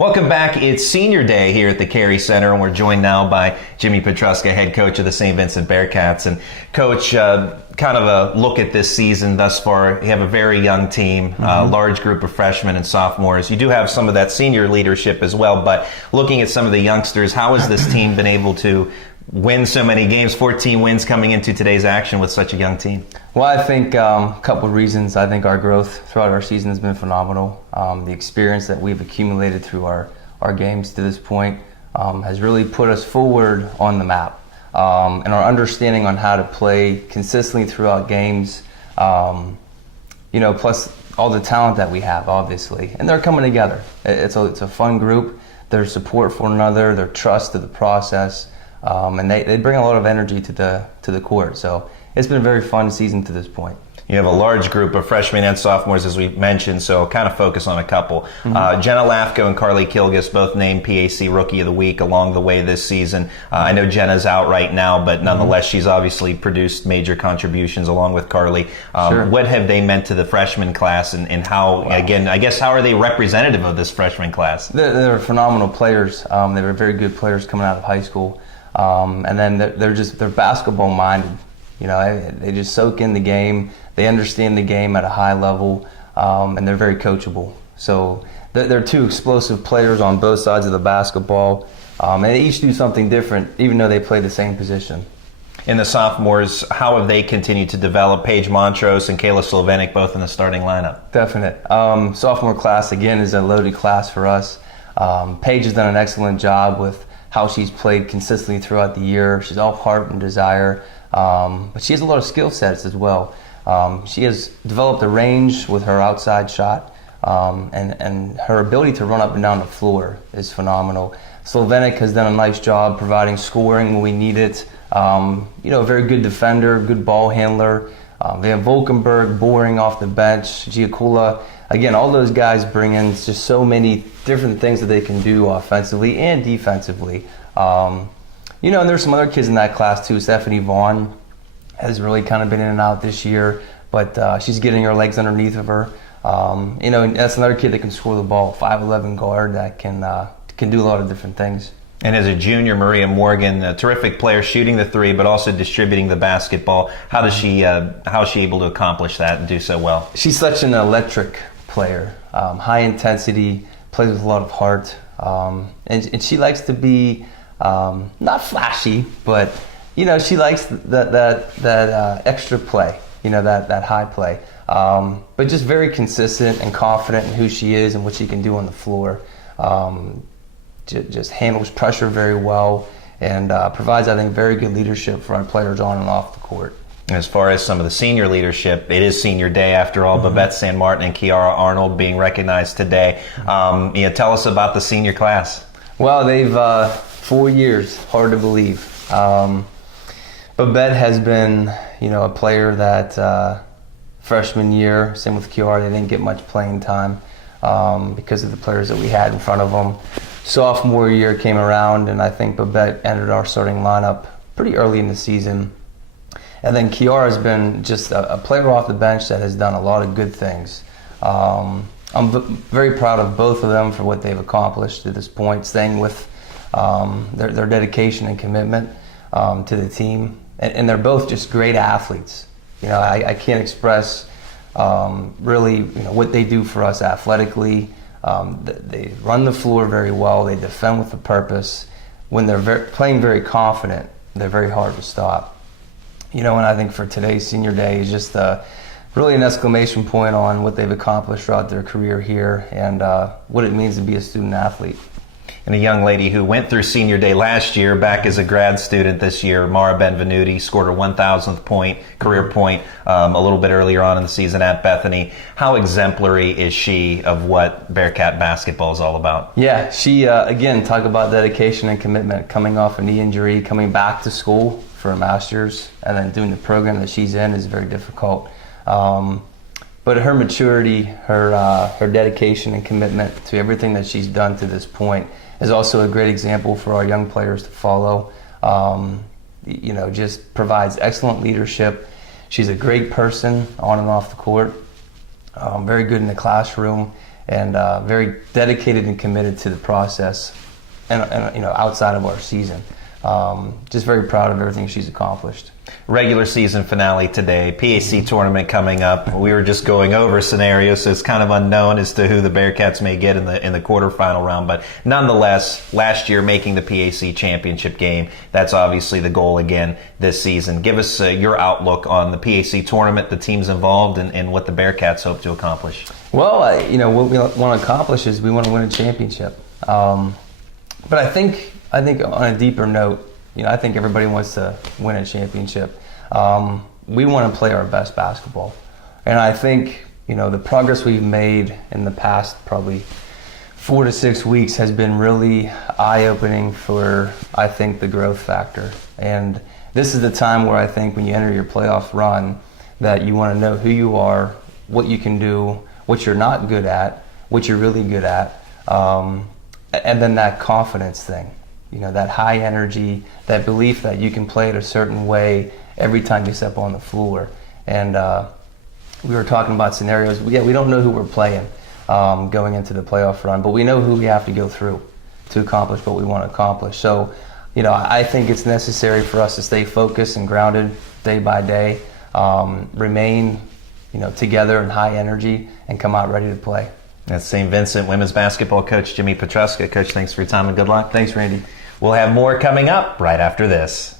Welcome back. It's senior day here at the Carey Center, and we're joined now by Jimmy Petruska, head coach of the Saint Vincent Bearcats. And Coach, kind of a look at this season thus far. You have a very young team, a large group of freshmen and sophomores. You do have some of that senior leadership as well, but looking at some of the youngsters, how has this team been able to win so many games, 14 wins coming into today's action with such a young team? Well, I think a couple of reasons. I think our growth throughout our season has been phenomenal. The experience that we've accumulated through our games to this point has really put us forward on the map. And our understanding on how to play consistently throughout games, plus all the talent that we have, obviously. And they're coming together. It's a fun group. Their support for one another, their trust to the process. And they bring a lot of energy to the court. So it's been a very fun season to this point. You have a large group of freshmen and sophomores, as we mentioned, so kind of focus on a couple. Jenna Lafko and Carly Kilgus both named PAC Rookie of the Week along the way this season. I know Jenna's out right now, but nonetheless, she's obviously produced major contributions along with Carly. Sure. What have they meant to the freshman class, and how, again, I guess, how are they representative of this freshman class? They're phenomenal players. They were very good players coming out of high school. And then they're basketball minded. They just soak in the game. They understand the game at a high level, and they're very coachable. So they're two explosive players on both sides of the basketball, and they each do something different, even though they play the same position. In the sophomores, how have they continued to develop? Paige Montrose and Kayla Slovenik both in the starting lineup. Definite. Sophomore class, again, is a loaded class for us. Paige has done an excellent job with how she's played consistently throughout the year. She's all heart and desire, but she has a lot of skill sets as well. She has developed a range with her outside shot, and her ability to run up and down the floor is phenomenal. Slovenik has done a nice job providing scoring when we need it. A very good defender, good ball handler. They have Volkenberg, Boring off the bench, Giacula. Again, all those guys bring in just so many different things that they can do offensively and defensively. And there's some other kids in that class too. Stephanie Vaughn has really kind of been in and out this year, but she's getting her legs underneath of her. And that's another kid that can score the ball, 5'11" guard that can do a lot of different things. And as a junior, Maria Morgan, a terrific player, shooting the three, but also distributing the basketball. How is she able to accomplish that and do so well? She's such an electric player, high intensity, plays with a lot of heart, and she likes to be not flashy, but she likes that extra play, that high play, but just very consistent and confident in who she is and what she can do on the floor. Just handles pressure very well and provides, I think, very good leadership for our players on and off the court. As far as some of the senior leadership, it is senior day after all. Babette San Martin and Kiara Arnold being recognized today. Tell us about the senior class. Well, they've 4 years, hard to believe. Babette has been, a player that freshman year, same with Kiara, they didn't get much playing time because of the players that we had in front of them. Sophomore year came around, and I think Babette entered our starting lineup pretty early in the season. And then Kiara has been just a player off the bench that has done a lot of good things. I'm very proud of both of them for what they've accomplished to this point, staying with their dedication and commitment to the team. And they're both just great athletes. I can't express really what they do for us athletically. They run the floor very well. They defend with a purpose. When they're playing very confident, they're very hard to stop. And I think for today's senior day is just really an exclamation point on what they've accomplished throughout their career here and what it means to be a student athlete. And a young lady who went through senior day last year, back as a grad student this year, Mara Benvenuti, scored her 1,000th point, career point, a little bit earlier on in the season at Bethany. How exemplary is she of what Bearcat basketball is all about? Yeah, she, again, talk about dedication and commitment, coming off a knee injury, coming back to school for a master's, and then doing the program that she's in is very difficult. But her maturity, her dedication and commitment to everything that she's done to this point is also a great example for our young players to follow. Just provides excellent leadership. She's a great person on and off the court, very good in the classroom, and very dedicated and committed to the process, and you know, outside of our season. Just very proud of everything she's accomplished. Regular season finale today, PAC tournament coming up. We were just going over scenarios, so it's kind of unknown as to who the Bearcats may get in the quarterfinal round. But nonetheless, last year making the PAC championship game, that's obviously the goal again this season. Give us your outlook on the PAC tournament, the teams involved, and what the Bearcats hope to accomplish. Well, you know, what we want to accomplish is we want to win a championship. But I think on a deeper note, you know, I think everybody wants to win a championship. We want to play our best basketball. And I think, you know, the progress we've made in the past probably 4 to 6 weeks has been really eye-opening for, I think, the growth factor. And this is the time where I think when you enter your playoff run that you want to know who you are, what you can do, what you're not good at, what you're really good at, and then that confidence thing. You know, that high energy, that belief that you can play it a certain way every time you step on the floor. And we were talking about scenarios. We don't know who we're playing going into the playoff run, but we know who we have to go through to accomplish what we want to accomplish. So, you know, I think it's necessary for us to stay focused and grounded day by day, remain, you know, together in high energy, and come out ready to play. That's Saint Vincent women's basketball coach Jimmy Petruska. Coach, thanks for your time and good luck. Thanks, Randy. We'll have more coming up right after this.